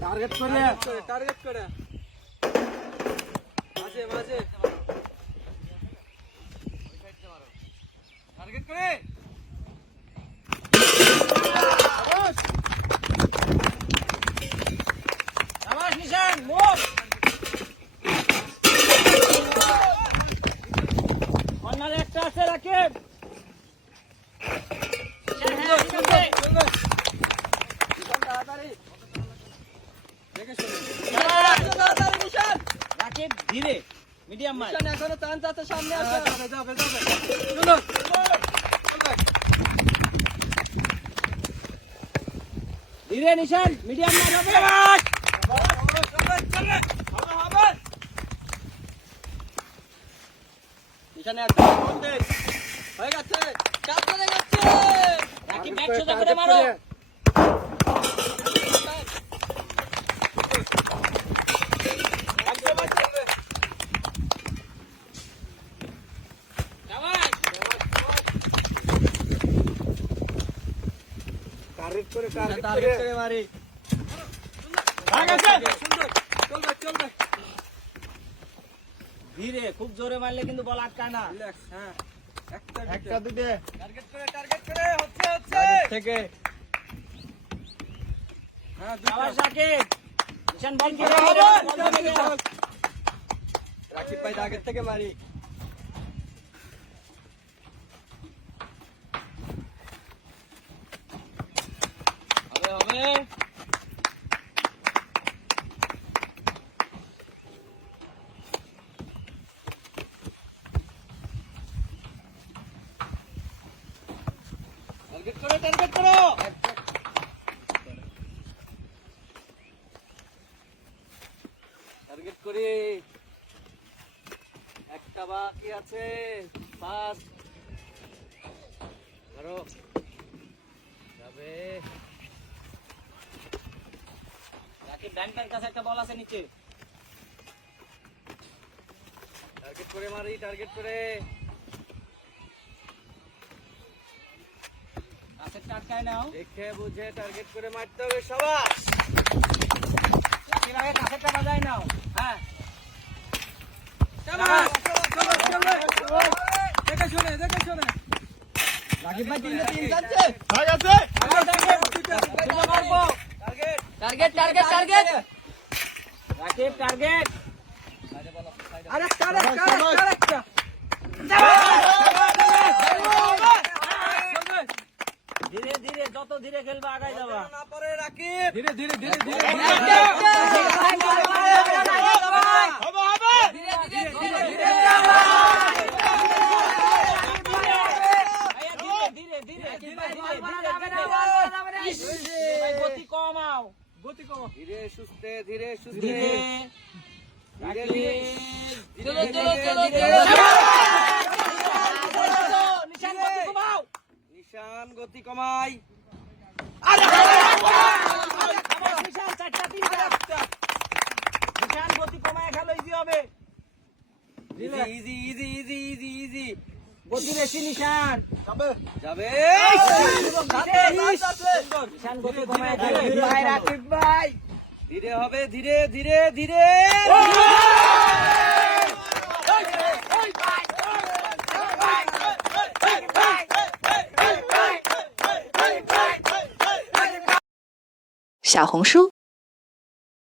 target করে মাঝে মাঝে টার্গেট করে আবাস নিশান মুভ কর্নারে একটা আছে রাকিব ধীরে মিডিয়াম মার এখনো চান্স আছে সামনে আছে যাবে চলো ধীরে নিশান মিডিয়াম মার হবে হবে নিশানে একটা গোল দে হয়ে গেছে চাপ চলে যাচ্ছে রাকিব ব্যাক সোজা করে মারো টার্গেট করে মারি সুন্দর চলবে ধীরে খুব জোরে মারলে কিন্তু বল আটকায় না রিল্যাক্স হ্যাঁ একটা দুটো টার্গেট করে হচ্ছে থেকে হ্যাঁ আবার সাকিব নিশান বল করে রাকিব ভাই টার্গেট থেকে মারি হবে টার্গেট করো টার্গেট করি একটা বাকি আছে পাস ধরো যাবে রাকিব ব্যাংকের কাছে একটা বল আছে নিচে টার্গেট করে মারি টার্গেট করে কাছেরটা আটকায় নাও দেখে বুঝে টার্গেট করে মারতে হবে সবাই রাকিব আগে কাছেরটা বাজায় নাও হ্যাঁ দেখে শুনে রাকিব ভাই তিন যাচ্ছে হয়ে গেছে টার্গেট রাকিব টার্গেট আরেকটা ধীরে ধীরে যত ধীরে খেলবে আগায় যাবা না পরে রাকিব ধীরে ধীরে গতি কমাও ধীরে সুস্থে নিশান গতি কমাই নিশান গতি কমায় খেলো ইজি হবে ইজি গতি বেশি নিশান যাবে নিশান গতি কমায় রাকিব ভাই ধীরে হবে ধীরে小红书